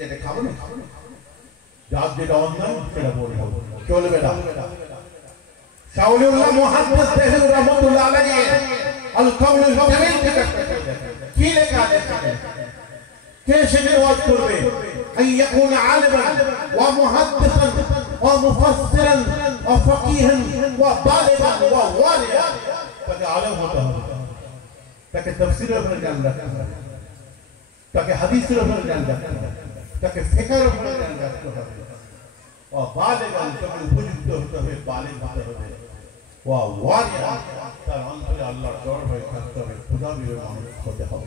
যেটা খাবো না যার যেটা অন্যায় সেটা বলবো চলবে না শাওলিউল্লাহ মুহাদ্দিস দেহলভী রাহমাতুল্লাহ আলাইহি আল কাউলুল জামিল কি লেখা আছে কে সেটা ওয়াজ করবে আই ইয়াকুন আলিমান ওয়া মুহাদ্দিসান ওয়া মুফাসসিরান ওয়া ফাকিহান ওয়া বালিগান ওয়া ওয়ালিয়ান তাকে আলেম হতে হবে তাকে তাফসীরের উপর জ্ঞান রাখতে হবে তাকে হাদিসের উপর জ্ঞান রাখতে হবে তাকে ফিকহের উপর জ্ঞান রাখতে হবে ওয়া বালিগান তাকে উপযুক্ত হতে হবে বালিগ হতে হবে ওয়া ওয়ালিয়ান তার অন্তরে আল্লাহর ডর ভয় থাকতে হবে খোদা ভীরু মানুষ হতে হবে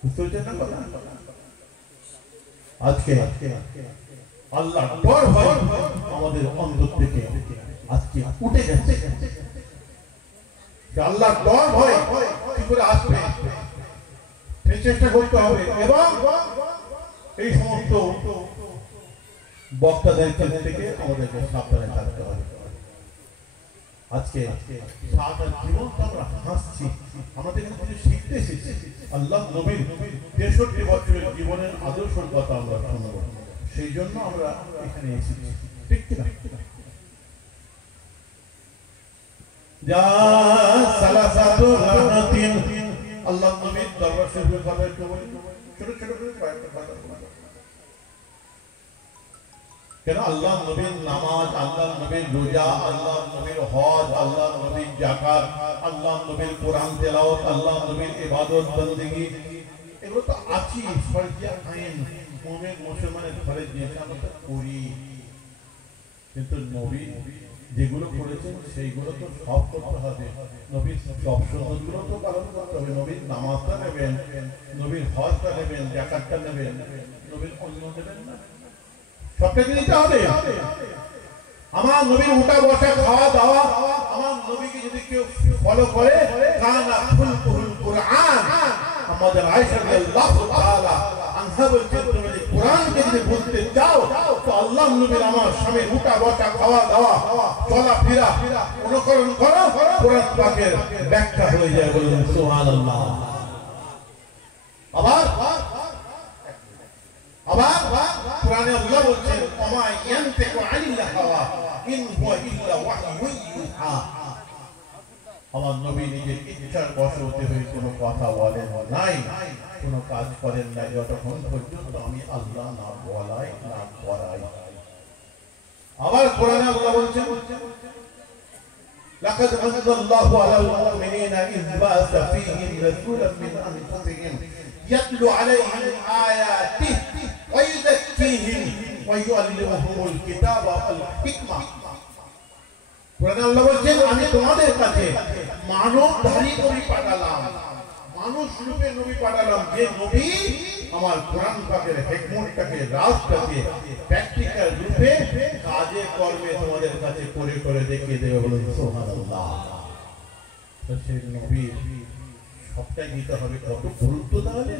বুঝতে পারছেন না কথা আজকে আল্লাহর ডর ভয় আমাদের অন্তর থেকে আজকে উঠে যাচ্ছে আল্লাহর ডর ভয় কি করে আসবে সেই চেষ্টা করতে হবে এবং এই সমস্ত বক্তাদের থেকে আমাদেরকে সাবধানে থাকতে হবে আজকে সারা জীবন আমরা হাসছি আমাদের এখানে কিছু শিখতে এসেছি আল্লাহ নবীর 63 বছরের জীবনের আদর্শের কথা আমরা শুনব সেই জন্য আমরা এখানে এসেছি ঠিক কি না যা সালাসাতু রাহমাতিন আল্লাহ নবীর দরবার শরীফের কথা একটু বলি ছোট ছোট করে কয়েকটা কথা কেন আল্লাহ নবীর নামাজ আল্লাহ নবীর রোজা আল্লাহ নবীর হজ আল্লাহ নবীর যাকাত আল্লাহ নবীর কোরআন তেলাওয়াত আল্লাহ নবীর ইবাদত বندگی এগুলো তো আছে ফরজিয়া আইন মুমিন মুসলমানের ফরজ নিয়ে আমরা তো করি কিন্তু নবী যেগুলো করেছেন সেইগুলো তো সব করতে হবে নবীর সব সুন্নতগুলো তো পালন করতে হবে নবীর নামাজটা নেবেন নবীর হজটা নেবেন যাকাতটা নেবেন নবীর অন্য নেবেন না সবটাকে নিতে হবে আমার নবীর উঠা বসা খাওয়া দাওয়া আমার নবীকে যদি কেউ ফলো করে কানা খুলকুল কুরআন আমাদের আয়েশা রাদিয়াল্লাহু তাআলা আনহা বলছেন তুমি যদি কুরআনকে যদি বুঝতে চাও তো আল্লাহ নবীর আমার স্বামীর উঠা বসা খাওয়া দাওয়া চলা ফেরা অনুকরণ করো কুরআন পাকের ব্যাখ্যা হয়ে যায় বলুন সুবহানাল্লাহ আবার কুরআনে আল্লাহ বলছেন ওমা ইয়ানতিকু আনিল হাওয়া ইন হুয়া ইল্লা ওয়াহয়ুন ইউহা আমার নবী নিজের ইচ্ছার বশবর্তী হয়ে কোনো কথা বলেন নাই কোনো কাজ করেন না যতক্ষণ পর্যন্ত আমি আল্লাহ না বলাই না করাই আবার কোরআনে আল্লাহ বলছেন লাকাদ আনজাল্লাহু আলাল মুমিনিনা ইয বা'আসা ফীহিম রাসূলাম মিন আনফুসিহিম ইয়াতলু আলাইহিম আয়াতিহি ওয়া ইউযাক্কিহিম ওয়া ইউআল্লিমুহুমুল কিতাবা ওয়াল হিকমা কোরআনে আল্লাহ বলেন আমি তোমাদের কাছে মানবধারী নবী পাঠালাম মানুষ রূপে নবী পাঠালাম যে নবী আমার কোরআন পাকের হিকমতটাকে রাজটাকে প্র্যাকটিক্যাল রূপে কাজে কর্মে তোমাদের কাছে করে করে দেখিয়ে দেবে বলুন সুবহানাল্লাহ তো সেই নবী সবটাই দিতে হবে কত গুরুত্ব তাহলে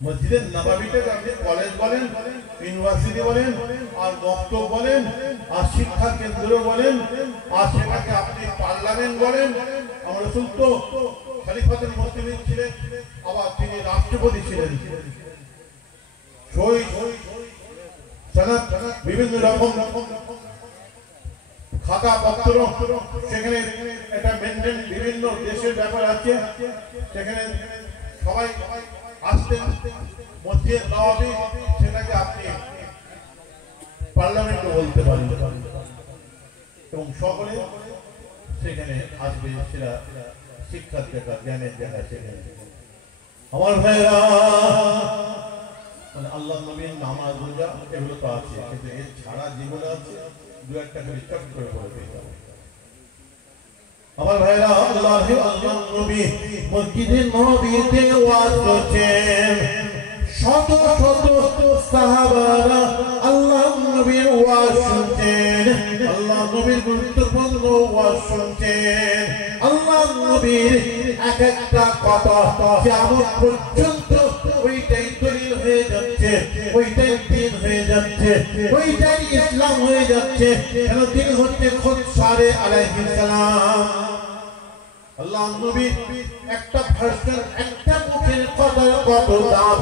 মসজিদে নববীটাকে আপনি কলেজ বলেন ইউনিভার্সিটি বলেন আর মক্তব বলেন আর শিক্ষা কেন্দ্র বলেন আর সেটাকে আপনি পার্লামেন্ট বলেন আমার রাসূল তো খলিফাতুল মুসলিমিন ছিলেন আবার তিনি রাষ্ট্রপতি ছিলেন শহীদ সনদ বিভিন্ন রকম খাতা পত্র সেখানে এটা মেনটেন বিভিন্ন দেশের ব্যাপার আছে সেখানে সবাই আসতেন মসজিদ নববী সেটাকে আপনি পার্লামেন্টে বলতে পারেন এবং সকলে সেখানে আসবে সেটা শিক্ষার জায়গা জ্ঞানের জায়গা সেখানে আমার ভাইরা মানে আল্লাহ নবীর নামাজ রোজা এগুলো তো আছে কিন্তু এর ছাড়া যেগুলো আছে দু একটা করে চট করে বলে দিতে হবে আমার ভাইরা আল্লাহ নবী মসজিদে নববীতে ওয়াজ করছেন শত শত সাহাবারা আল্লাহ নবীর ওয়াজ শুনতেন আল্লাহ নবীর গুরুত্বপূর্ণ ওয়াজ শুনতেন আল্লাহ নবীর এক একটা কথা কিয়ামত পর্যন্ত ওইটাই দলিল হয়ে যাচ্ছে ওইটাই দ্বীন হয়ে যাচ্ছে ওইটাই ইসলাম হয়ে যাচ্ছে কেন তিনি হচ্ছে খুদ সারে আলাইহিস সালাম আল্লাহ নবী একটা ভার্সন একটা মুখের কথা কত দাম